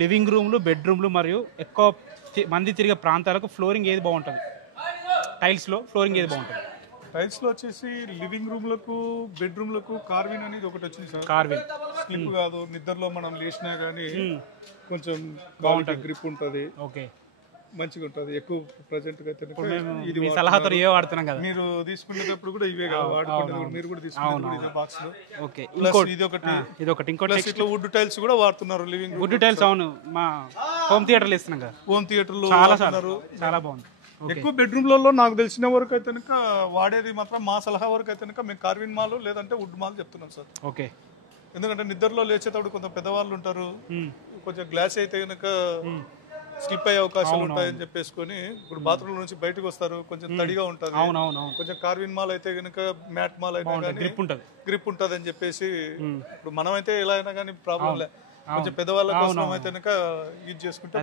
Living రూమ్లు, బెడ్రూమ్లు మరియు ఎక్కువ మంది తిరిగే ప్రాంతాలకు ఫ్లోరింగ్ ఏది బాగుంటుంది? టైల్స్లో ఫ్లోరింగ్ ఏది బాగుంటుంది? టైల్స్ లో వచ్చేసి లివింగ్ రూమ్లకు బెడ్రూమ్లకు కార్విన్ అనేది ఒకటి వచ్చింది సార్. కార్విన్ స్లిప్ కాదు, నిద్రలో మనం లేచినా కానీ కొంచెం బాగుంటుంది, గ్రిప్ ఉంటుంది, ఓకే, మంచిగా ఉంటుంది. ఎక్కువ ప్రజెంట్ గా అయితే మీ సలహాతో ఏ వాడుతున్నాం కదా, మీరు తీసుకునేటప్పుడు కూడా ఇవే కదా వాడుకునేది, మీరు కూడా తీసుకునేది ఇదే బాక్స్ లో. ఓకే, ఇది ఒకటి ఇంకోటి ఇట్లా వుడ్ టైల్స్ కూడా వాడుతున్నారు లివింగ్ వుడ్ టైల్స్. అవును, మా హోమ్ థియేటర్లు ఇస్తున్నాం కదా, హోమ్ థియేటర్లు చాలా బాగుంది. ఎక్కువ బెడ్రూమ్లలో నాకు తెలిసిన వరకు అయితే కనుక వాడేది మాత్రం మా సలహా వరకు అయితే కనుక మేము కార్విన్ మాల్ లేదంటే వుడ్ మాల్ చెప్తున్నాం సార్. ఓకే, ఎందుకంటే నిద్రలో లేచేటప్పుడు కొంత పెద్దవాళ్ళు ఉంటారు, కొంచెం గ్లాస్ అయితే కనుక స్లిప్ అయ్యే అవకాశాలు ఉంటాయని చెప్పేసుకొని ఇప్పుడు బాత్రూమ్ నుంచి బయటకు వస్తారు, కొంచెం తడిగా ఉంటుంది. కొంచెం కార్విన్ మాల్ అయితే కనుక మ్యాట్ మాల్ అయినా కానీ గ్రిప్ ఉంటుంది అని చెప్పేసి ఇప్పుడు మనం అయితే ఎలా అయినా కానీ ప్రాబ్లం లే, కొంచెం పెద్దవాళ్ళ కోసం అయితే కనుక యూజ్ చేసుకుంటే